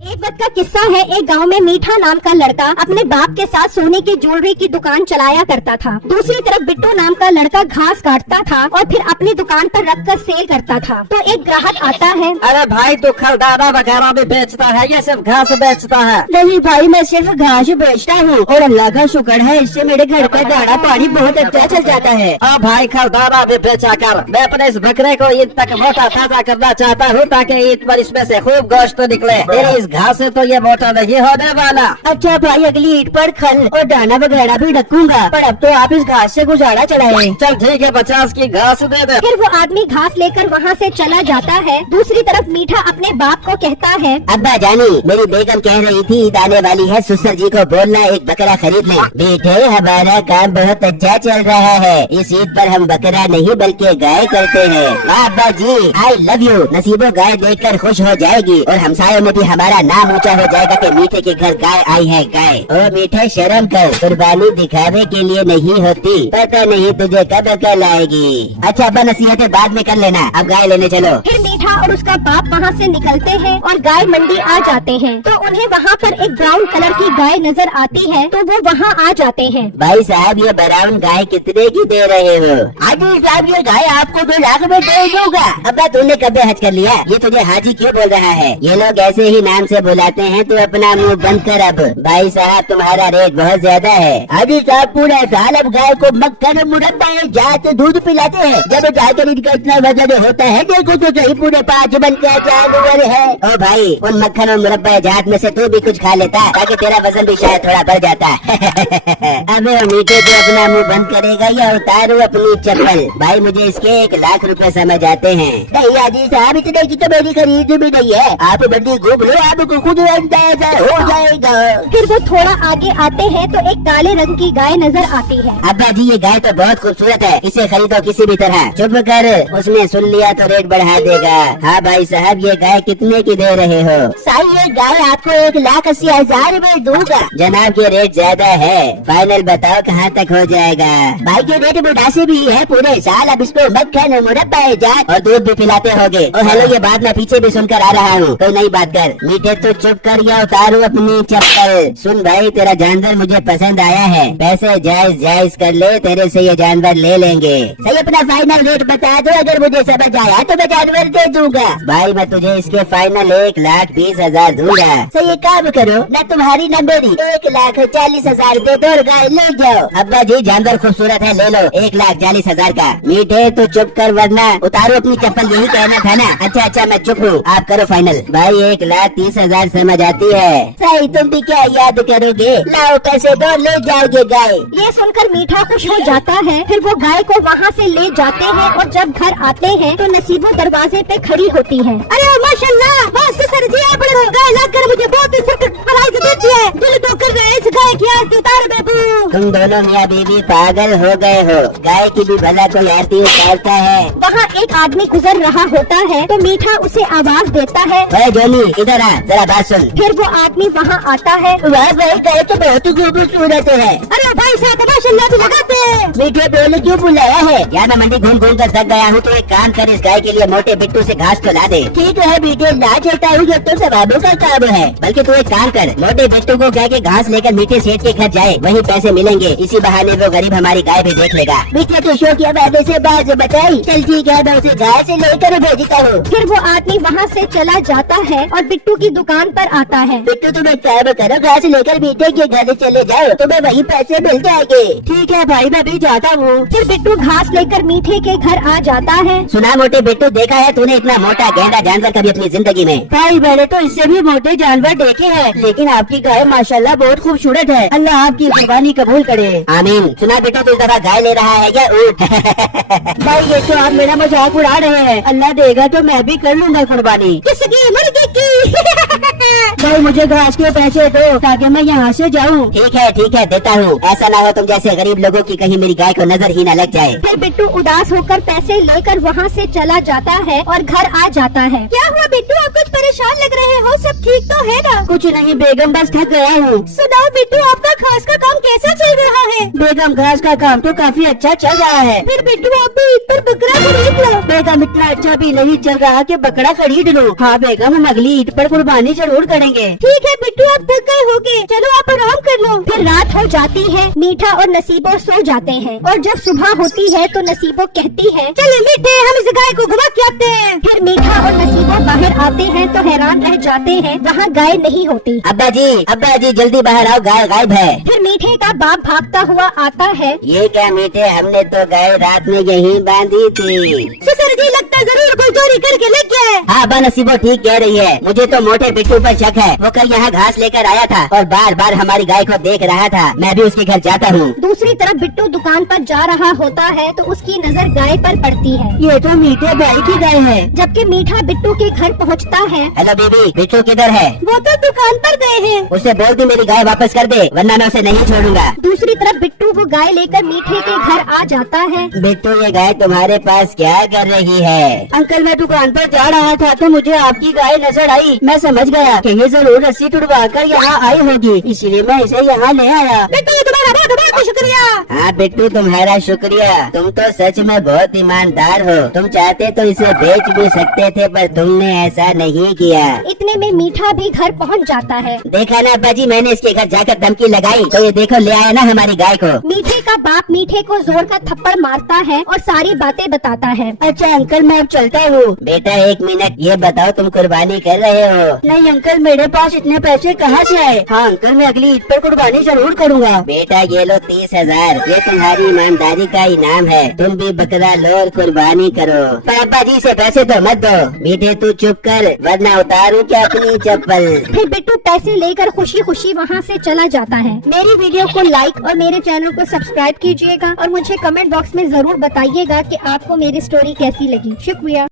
एक वक्त का किस्सा है। एक गांव में मीठा नाम का लड़का अपने बाप के साथ सोने की ज्वेलरी की दुकान चलाया करता था। दूसरी तरफ बिट्टू नाम का लड़का घास काटता था और फिर अपनी दुकान पर रखकर सेल करता था। तो एक ग्राहक आता है। अरे भाई तू खरदाना वगैरह भी बेचता है या सिर्फ घास बेचता है? नहीं भाई, मैं सिर्फ घास बेचता हूँ और अल्लाह का शुक्र है, इससे मेरे घर का दाना पानी बहुत अच्छा चल जाता है। हाँ भाई खरदाना भी बेचा कर। मैं अपने इस बकरे को ईद तक मोटा ताजा करना चाहता हूँ ताकि ईद पर इसमें से खूब गोश्त निकले। मेरी इस घास से तो ये मोटा नहीं होने वाला। अच्छा भाई, अगली ईद पर खल और दाना वगैरह भी रखूंगा, पर अब तो आप इस घास से गुजारा चलाएं। चल ठीक है, 50 की घास दे दे। फिर वो आदमी घास लेकर वहाँ से चला जाता है। दूसरी तरफ मीठा अपने बाप को कहता है, अब्बा जानी, मेरी बेगम कह रही थी ईद आने वाली है, ससुर जी को बोलना एक बकरा खरीद लें। बेटे हमारा काम बहुत अच्छा चल रहा है, इस ईद पर हम बकरा नहीं बल्कि गाय करते हैं। वाह अब्बा जी, आई लव यू। नसीबो गाय देखकर खुश हो जाएगी और हमसायों में भी हमारा नाम ऊंचा हो जाएगा कि मीठे के घर गाय आई है। गाय ओ मीठे शर्म कर, कुर्बानी दिखावे के लिए नहीं होती, पता नहीं तुझे कब अकल आएगी। अच्छा अब्बा, नसीहतें बाद में कर लेना, अब गाय लेने चलो। फिर मीठा और उसका बाप वहाँ से निकलते हैं और गाय मंडी आ जाते हैं। तो उन्हें वहाँ पर एक ब्राउन कलर की गाय नजर आती है, तो वो वहाँ आ जाते हैं। भाई साहब, ये ब्राउन गाय कितने की दे रहे हो? हाजी साहब, ये गाय आपको 2 लाख में दे दूंगा। अब्बा तूने कब हज कर लिया? ये तुझे हाजी क्यों बोल रहा है? ये लोग ऐसे ही नाम से बुलाते हैं, तो अपना मुंह बंद कर। अब भाई साहब तुम्हारा रेट बहुत ज्यादा है। हाजी साहब, पूरा साल अब गाय को मक्खन मुरब्बा जाते दूध पिलाते हैं। जब गाय के दूध का इतना वजन होता है, देखो तो सही, पूरे 5 मन का जानवर है। ओ भाई, उन मक्खन और मुरब्बा जात में से तू भी कुछ खा लेता ताकि तेरा वजन भी शायद थोड़ा बढ़ जाता। अबे मीठे तो अपना मुंह बंद करेगा या उतारू अपनी चप्पल? भाई मुझे इसके 1 लाख रुपए समझ आते हैं। नहीं हाजी साहब, इतने की तो मेरी खरीद भी नहीं है। आप बड्डी घूम लो, आपको खुद अंदाजा हो जाएगा। फिर वो थोड़ा आगे आते हैं तो एक काले रंग की गाय नजर आती है। अब्बा जी, ये गाय तो बहुत खूबसूरत है, इसे खरीदो किसी भी तरह। चुप कर, उसने सुन लिया तो रेट बढ़ा देगा। हाँ भाई साहब, ये गाय कितने की दे रहे हो? साहब ये गाय आपको 1,80,000 में दूंगा। जनाब ये रेट ज्यादा है, फाइनल बताओ कहाँ तक हो जाएगा? भाई ये रेट मुनासिब ही है, पूरे साल अब इसको मक्खन मुरब्बा जात और दूध भी पिलाते होगे। और हेलो, ये बात मैं पीछे भी सुनकर आ रहा हूँ, कोई नई बात कर। मीठे तो चुप कर या उतारू अपनी चप्पल। सुन भाई, तेरा जानवर मुझे पसंद आया है, पैसे जायज जायज कर ले, तेरे से ये जानवर ले लेंगे। सही, अपना फाइनल रेट बता दो, अगर मुझे समझ आया तो मैं जानवर दे दूंगा। भाई मैं तुझे इसके फाइनल 1,20,000 दूंगा। सही, एक काम करो, न तुम्हारी न मेरी, 1,40,000 दे दो और गाय ले जाओ। अब्बा जी जानवर खूबसूरत है, ले लो 1,40,000 का। मीठे तो चुप कर वरना उतारो अपनी चप्पल, यही कहना था ना? अच्छा मैं चुप हूँ, आप करो फाइनल। भाई 1,30,000 समझ आती है? सही, तुम भी क्या याद करोगे? लाओ पैसे दो, ले जाओगे गाय। ये सुनकर मीठा खुश हो जाता है। फिर वो गाय को वहाँ से ले जाते हैं और जब घर आते हैं तो नसीबो दरवाजे पे खड़ी होती है। अरे माशाल्लाह, बस सर जी, आप गाय लाकर मुझे बहुत प्राइज देती है। दिल तो कर रहे इस गाय की आरती उतार बेबू। तुम दोनों मियाँ बीवी पागल हो गए हो, गाय की भी भला कोई आरती उतारता है? वहाँ एक आदमी गुजर रहा होता है तो मीठा उसे आवाज देता है, ओए जोनी इधर आ, जरा बात सुन। फिर वो आदमी वहाँ आता है। वाह भाई, गाय तो बहुत ही खूबसूरत है। अरे भाई साहब, माशाल्लाह भी लगाते हैं। मीठे बोले क्यों बुलाया है? यार मैं मंडी घूम घूम कर थक गया हूँ, तो एक काम कर, इस गाय के लिए मोटे बिट्टू से घास तो ला दे। ठीक है मीठे, ला चलता हूँ, जब तो सवाबों का काम है। बल्कि तू एक काम कर, मोटे बिट्टू को कह के घास लेकर मीठे सेठ के घर जाए, वही पैसे मिलेंगे। इसी बहाने वो गरीब हमारी गाय भी देख लेगा। मीठे तो शो किया बाबे से बात बताई। चल ठीक है, मैं उसे गाय से लेकर भेजता हूँ। फिर वो आदमी वहाँ से चला जाता है और बिट्टू की दुकान पर आता है। बिट्टू तुम एक काम करो, घास लेकर मीठे के घर चले जाओ, तुम्हें वही पैसे मिल जाएंगे। ठीक है भाई, मैं भी जाता हूँ। फिर बिट्टू घास लेकर मीठे के घर आ जाता है। सुना मोटे बिट्टू, देखा है तूने इतना मोटा गेंडा जानवर कभी अपनी जिंदगी में? भाई मैंने तो इससे भी मोटे जानवर देखे हैं, लेकिन आपकी गाय माशाल्लाह बहुत खूबसूरत है। अल्लाह आपकी कुर्बानी कबूल करे। आमीन। सुना बेटा, तू इस दफा गाय ले रहा है या ऊँट? भाई ये तो आप मेरा मजाक उड़ा रहे हैं, अल्लाह देगा तो मैं भी कर लूंगा कुर्बानी। किसकी? मुर्गी की। भाई मुझे घास के पैसे दो ताकि मैं यहाँ से जाऊँ। ठीक है देता हूँ। ऐसा ना हो तुम जैसे गरीब लोगों की कहीं मेरी गाय को नजर ही न लग जाए। फिर बिट्टू उदास होकर पैसे लेकर वहाँ से चला जाता है और घर आ जाता है। क्या हुआ बिट्टू, आप कुछ परेशान लग रहे हो? सब ठीक तो है ना? कुछ नहीं बेगम, बस थक गया हूँ। सुनाओ बिट्टू, आपका घास का काम कैसा चल रहा है? बेगम घास का काम तो काफी अच्छा चल रहा है। फिर बिट्टू आप भी ईद पर बकरा खरीद लो। बेगम इतना अच्छा भी नहीं चल रहा कि बकरा खरीद लूं। हाँ बेगम, हम अगली ईद पर कुर्बानी जरूर करेंगे। ठीक है बिट्टू, आप थक गए होगे, चलो आप आराम कर लो। फिर रात हो जाती है, मीठा और नसीबो सो जाते हैं और जब सुबह होती है तो नसीबो कहती है, चलो मीठे हम इस गाय को घुमा के आते हैं। फिर मीठा और नसीबो बाहर आते हैं तो हैरान रह जाते हैं, वहाँ गाय नहीं होती। अब्बा जी जल्दी बाहर आओ, गाय गायब है। फिर मीठे का बाप भागता हुआ आता है। ये क्या मीठे, हमने तो गाय रात में यहीं बांधी थी। ससुर जी लगता जरूर कोई चोरी करके ले गया है। हाँ अब्बा, नसीबो ठीक कह रही है। मुझे तो मोटे बिट्टू पर शक है। वो कल यहाँ घास लेकर आया था और बार बार हमारी गाय को देख रहा था। मैं भी उसके घर जाता हूँ। दूसरी तरफ बिट्टू दुकान पर जा रहा होता है तो उसकी नजर गाय पर पड़ती है। ये तो मीठे भाई की गाय है। जबकि मीठा बिट्टू के घर पहुंचता है। हेलो बेबी, बिट्टू किधर है? वो तो दुकान पर गए हैं। उसे बोल दी मेरी गाय वापस कर दे, वरना मैं उसे नहीं छोड़ूंगा। दूसरी तरफ बिट्टू वो गाय लेकर मीठे के घर आ जाता है। बिट्टू, ये गाय तुम्हारे पास क्या कर रही है? अंकल, मैं दुकान पर जा रहा था तो मुझे आपकी गाय नजर आई। मैं समझ गया कि ये जरूर रस्सी तुड़वा कर यहाँ आई होगी, इसलिए मैं इसे यहाँ ले आया। बिट्टू तुम्हारा बहुत बहुत शुक्रिया। हाँ बिट्टू, तुम्हारा शुक्रिया। तुम तो सच में बहुत ईमानदार हो। तुम चाहते तो इसे बेच भी सकते थे, पर तुमने ऐसा नहीं किया। इतने में मीठा भी घर पहुंच जाता है। देखा ना अब्बा जी, मैंने इसके घर जाकर धमकी लगाई तो ये देखो ले आया ना हमारी गाय को। मीठे का बाप मीठे को जोर का थप्पड़ मारता है और सारी बातें बताता है। अच्छा अंकल, मैं अब चलता हूँ। बेटा एक मिनट, ये बताओ तुम कुर्बानी कर रहे हो? नहीं अंकल, मेरे पास इतने पैसे कहाँ से आए? हाँ अंकल, मैं अगली ईद पर कुर्बानी जरूर करूँगा। बेटा ये लो 30,000, ये तुम्हारी ईमानदारी का इनाम है। तुम भी बकरा लो और कुर्बानी करो। पर अब्बा जी से पैसे तो मत दो। मीठे तू चुप कर, वरना उतारूं क्या अपनी चप्पल। फिर बिट्टू पैसे लेकर खुशी खुशी वहाँ से चला जाता है। मेरी वीडियो को लाइक और मेरे चैनल को सब्सक्राइब कीजिएगा और मुझे कमेंट बॉक्स में जरूर बताइएगा कि आपको मेरी स्टोरी कैसी लगी। शुक्रिया।